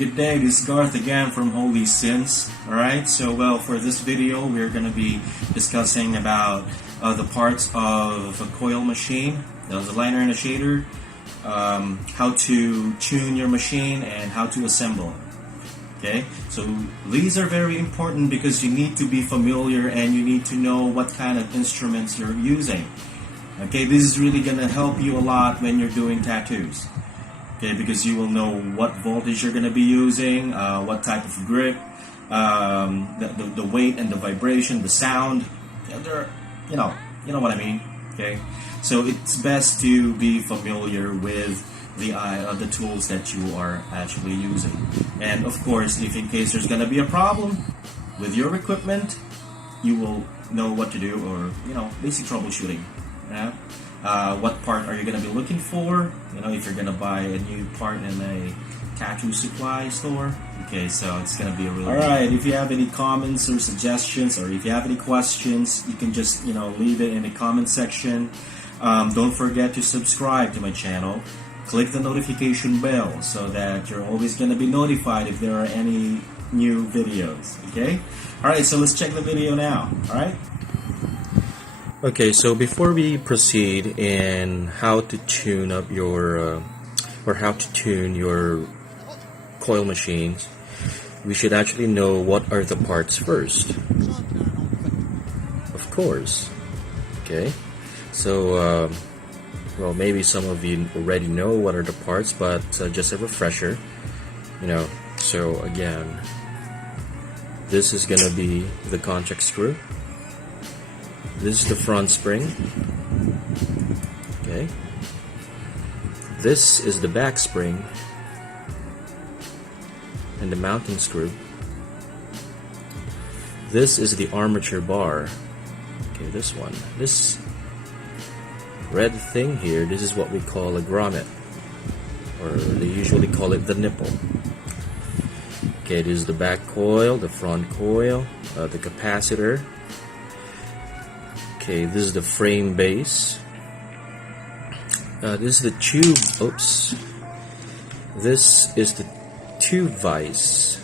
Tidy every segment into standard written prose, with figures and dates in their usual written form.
good day. This is Garth again from Holy Sins. Alright, so well, for this video we're going to be discussing about the parts of a coil machine, the liner and the shader, how to tune your machine, and how to assemble it. Okay, so these are very important because you need to be familiar and you need to know what kind of instruments you're using. Okay, this is really going to help you a lot when you're doing tattoos. Okay, because you will know what voltage you're going to be using, what type of grip, the weight and the vibration, the sound. You know what I mean. Okay, so it's best to be familiar with the tools that you are actually using. And of course, if in case there's going to be a problem with your equipment, you will know what to do, or basic troubleshooting. Yeah. What part are you going to be looking for? If you're going to buy a new part in a tattoo supply store. Okay, so it's going to be a really Alright, if you have any comments or suggestions, or if you have any questions, you can just leave it in the comment section. Don't forget to subscribe to my channel. Click the notification bell so that you're always going to be notified if there are any new videos. Okay? Alright, so let's check the video now. Alright? Okay, so before we proceed in how to tune up your coil machines, we should actually know what are the parts first. Of course. Okay, so well, maybe some of you already know what are the parts, but just a refresher. So again, this is gonna be the contact screw. This is the front spring. Okay. This is the back spring and the mounting screw. This is the armature bar. Okay, this one. This red thing here, this is what we call a grommet, or they usually call it the nipple. Okay, this is the back coil, the front coil, the capacitor. Okay, this is the frame base. This is the tube. Oops. This is the tube vise,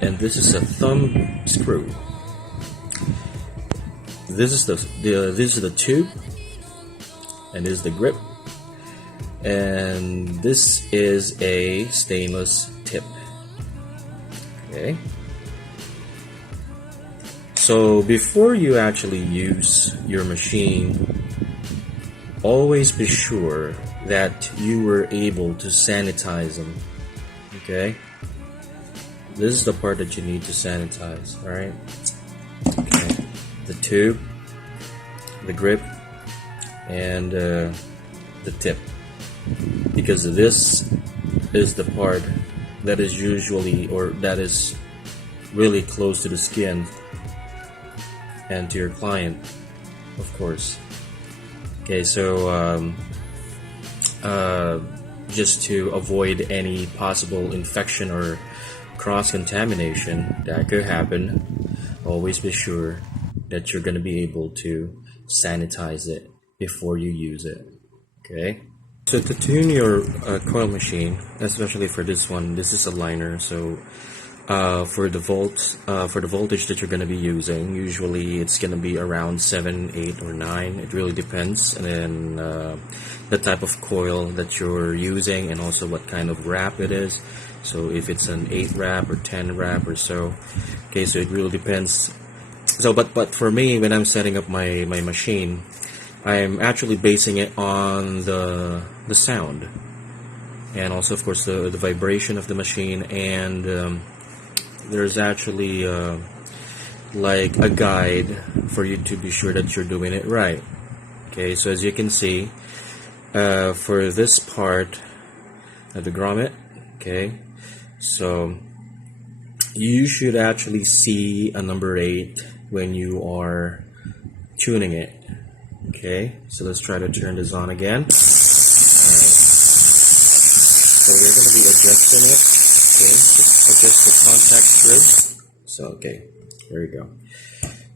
and this is a thumb screw. This is the tube, and this is the grip, and this is a stainless tip. Okay. So before you actually use your machine, always be sure that you were able to sanitize them. Okay? This is the part that you need to sanitize, alright? Okay. The tube, the grip, and the tip. Because this is the part that is usually, or that is really close to the skin and to your client, of course. Okay, so just to avoid any possible infection or cross-contamination that could happen, always be sure that you're going to be able to sanitize it before you use it. Okay, so to tune your coil machine, especially for this one, this is a liner, so for the voltage that you're going to be using, usually it's going to be around 7, 8, or 9. It really depends, and then the type of coil that you're using, and also what kind of wrap it is. So if it's an 8 wrap or 10 wrap or so. Okay, so it really depends. So but for me, when I'm setting up my machine, I'm actually basing it on the sound, and also of course the vibration of the machine, and there's actually like a guide for you to be sure that you're doing it right. Okay, so as you can see, for this part of the grommet, okay, so you should actually see a number 8 when you are tuning it. Okay, so let's try to turn this on again. Alright, so we're going to be adjusting it. Okay, just adjust the contact screw. So, okay, there we go.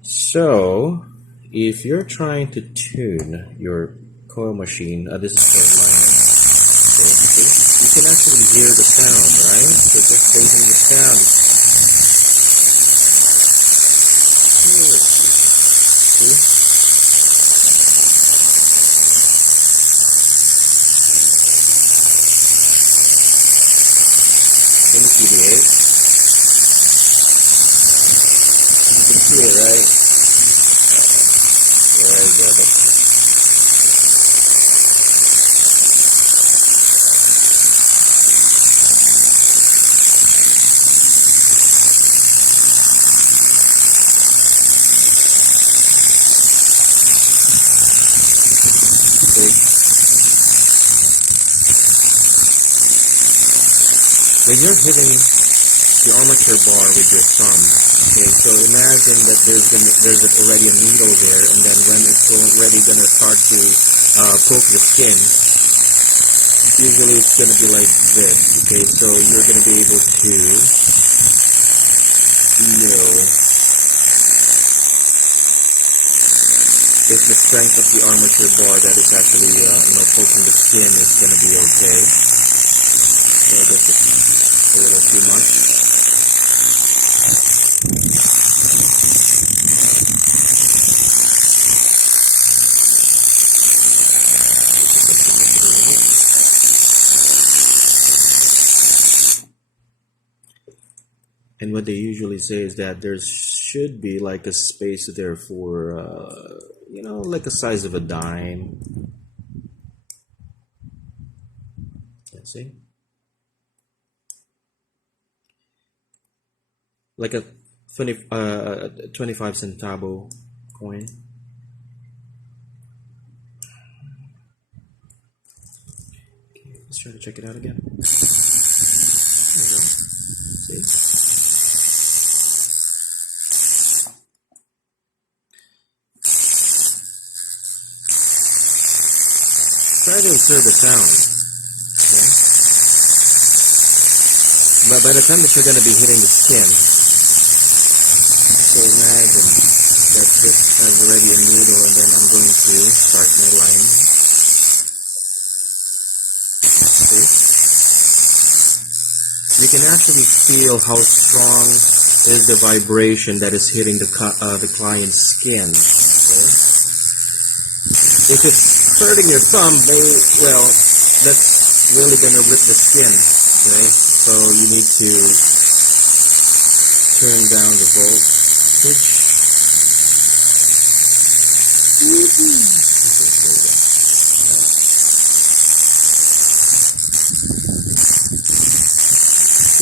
So, if you're trying to tune your coil machine, this is for liner. Okay, you can actually hear the sound, right? So just based on the sound, see? 28. You can see it, right? Very good. When you're hitting the armature bar with your thumb, okay, so imagine that there's already a needle there, and then when it's already gonna start to poke the skin, usually it's gonna be like this, okay, so you're gonna be able to know if the strength of the armature bar that is actually poking the skin is gonna be okay. So I guess it's a little too much. And what they usually say is that there should be like a space there for, like the size of a dime. Yeah, see? Like a 25 centavo coin. Okay, let's try to check it out again. There we go. See? Try to observe the sound. Okay? But by the time that you're going to be hitting the skin, so imagine that this has already a needle, and then I'm going to start my line. See? You can actually feel how strong is the vibration that is hitting the client's skin. Okay? If it's hurting your thumb, well, that's really going to rip the skin. Okay? So you need to turn down the voltage.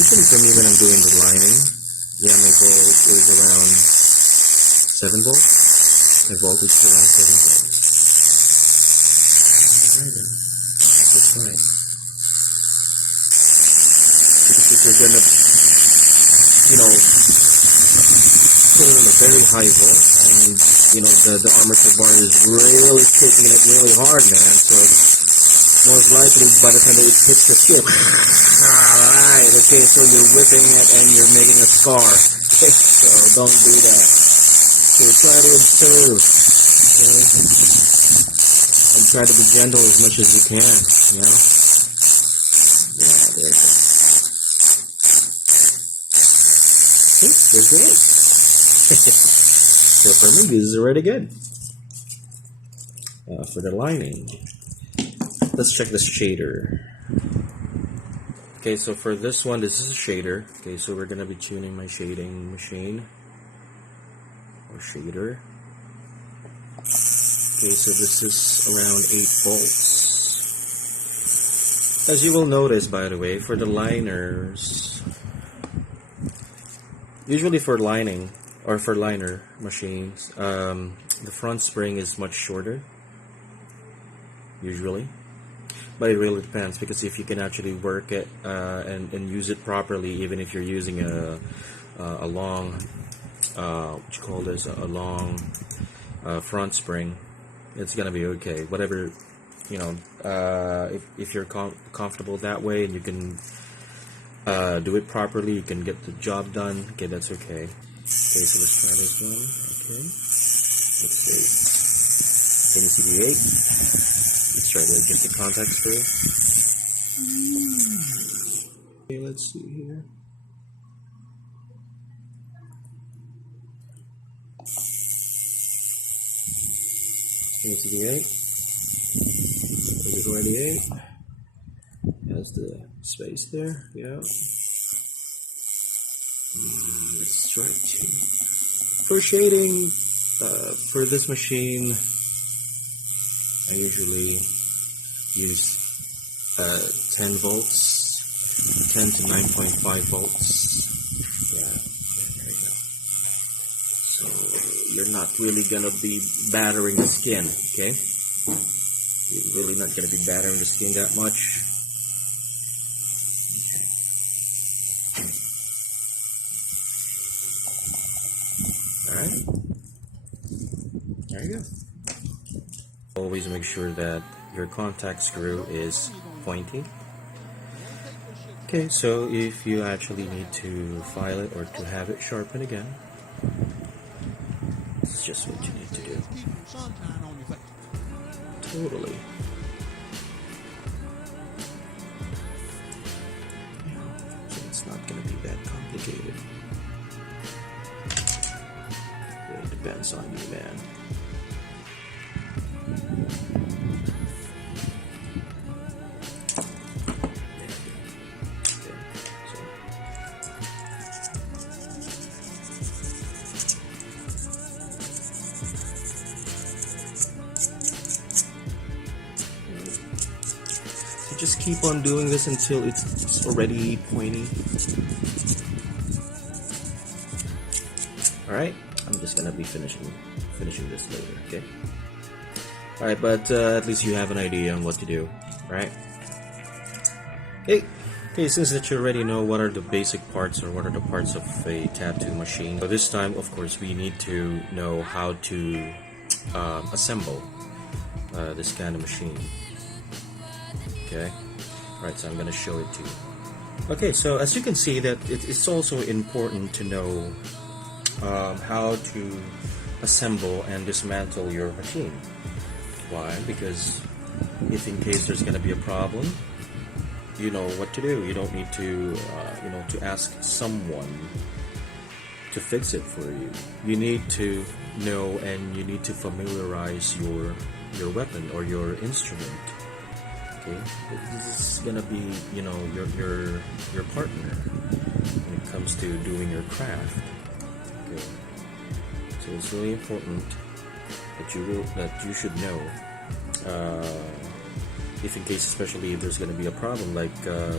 Usually for me when I'm doing the lining, yeah, my volt is around 7 volts. My voltage is around 7 volts. Alright then, that's fine. Because if you're gonna, put in a very high volt, and the armature bar is really kicking it really hard, man. So it's most likely by the time that it hits the skin, alright, okay, so you're whipping it and you're making a scar. Okay, so don't do that. So try to observe, okay, and try to be gentle as much as you can, Yeah, there you go. Okay, there's it. So for me, this is already good. For the lining, let's check this shader. Okay, so for this one, this is a shader. Okay, so we're gonna be tuning my shading machine or shader. Okay, so this is around 8 volts. As you will notice, by the way, for the liners, usually for lining or for liner machines, the front spring is much shorter, usually. But it really depends, because if you can actually work it and use it properly, even if you're using a long, what you call this, a long front spring, it's gonna be okay. Whatever, if you're comfortable that way and you can do it properly, you can get the job done. Okay, that's okay. Okay, so let's try this one. Okay, let's see. Can you see the 8? Let's try to adjust the contacts first. let's see here. Go to the 8. Is it already 8? Has the space there, yeah. Let's try to. For shading, for this machine, I usually use 10 volts, 10 to 9.5 volts. Yeah, there you go. So you're not really gonna be battering the skin, okay? You're really not gonna be battering the skin that much. Alright, there you go. Always make sure that your contact screw is pointy. Okay, so if you actually need to file it or to have it sharpened again, it's just what you need to do. Totally. So it's not going to be that complicated. It depends on you, man. Just keep on doing this until it's already pointy. Alright, I'm just gonna be finishing this later, okay? Alright, but at least you have an idea on what to do, right? Okay, since that you already know what are the basic parts or what are the parts of a tattoo machine, so this time, of course, we need to know how to assemble this kind of machine. Okay, right, so I'm going to show it to you. Okay, so as you can see that it's also important to know how to assemble and dismantle your machine. Why? Because if in case there's going to be a problem, you know what to do. You don't need to, to ask someone to fix it for you. You need to know and you need to familiarize your weapon or your instrument. Okay, this is gonna be, your partner when it comes to doing your craft. Okay, so it's really important that you should know, if in case, especially if there's gonna be a problem, like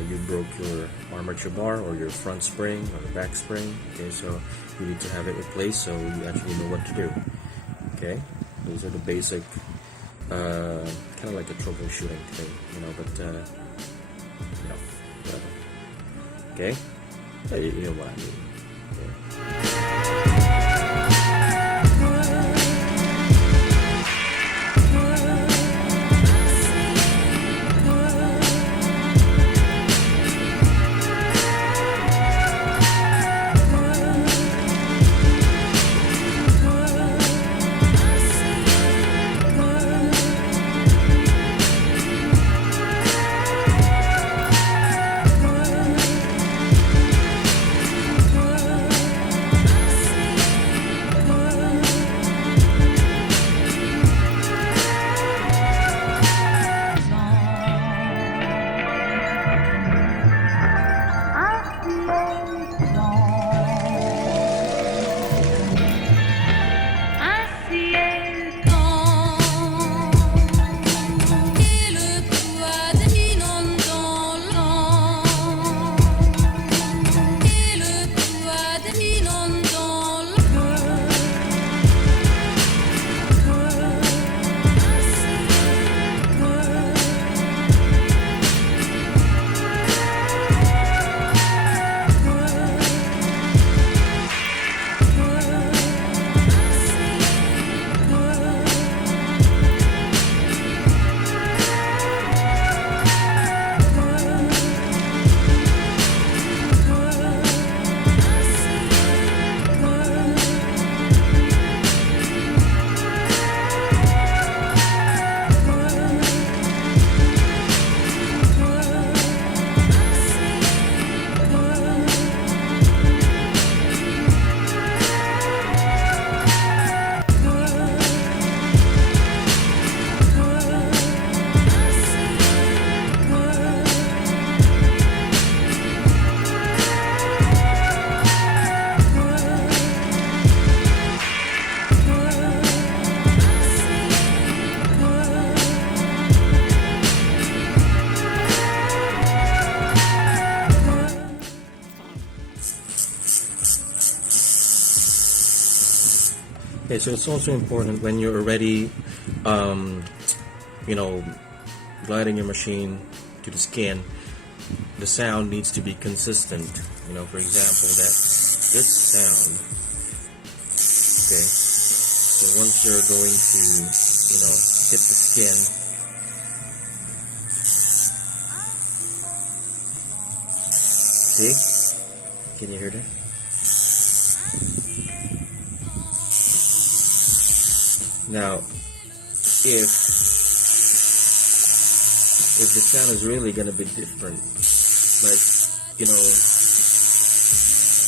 you broke your armature bar or your front spring or the back spring. Okay, so you need to have it replaced so you actually know what to do. Okay, those are the basic. Kind of like a troubleshooting thing, but whatever. Okay, you know what I mean. Okay. Okay, so it's also important when you're already, you know, gliding your machine to the skin, the sound needs to be consistent. You know, for example, this sound. Okay, so once you're going to, you know, hit the skin, see? Can you hear that? Now, if the sound is really gonna be different, like, you know,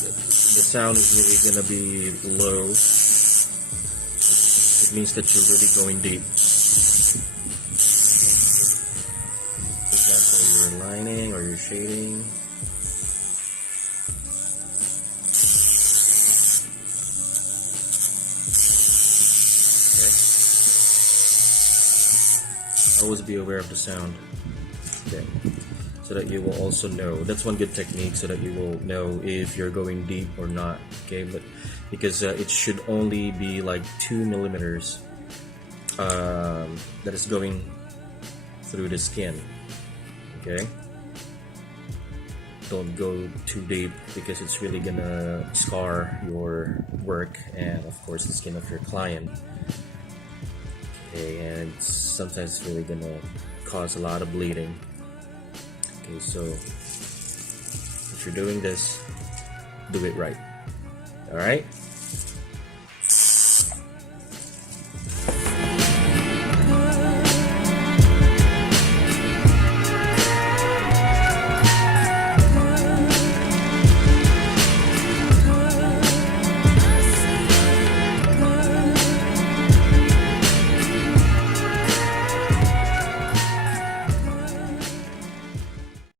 the sound is really gonna be low, it means that you're really going deep. For example, you're lining or you're shading. Always be aware of the sound. Okay, so that you will also know. That's one good technique, so that you will know if you're going deep or not. Okay, but because it should only be like 2 millimeters that is going through the skin. Okay, don't go too deep because it's really gonna scar your work and of course the skin of your client. Okay, and sometimes it's really gonna cause a lot of bleeding. Okay, so if you're doing this, do it right. Alright?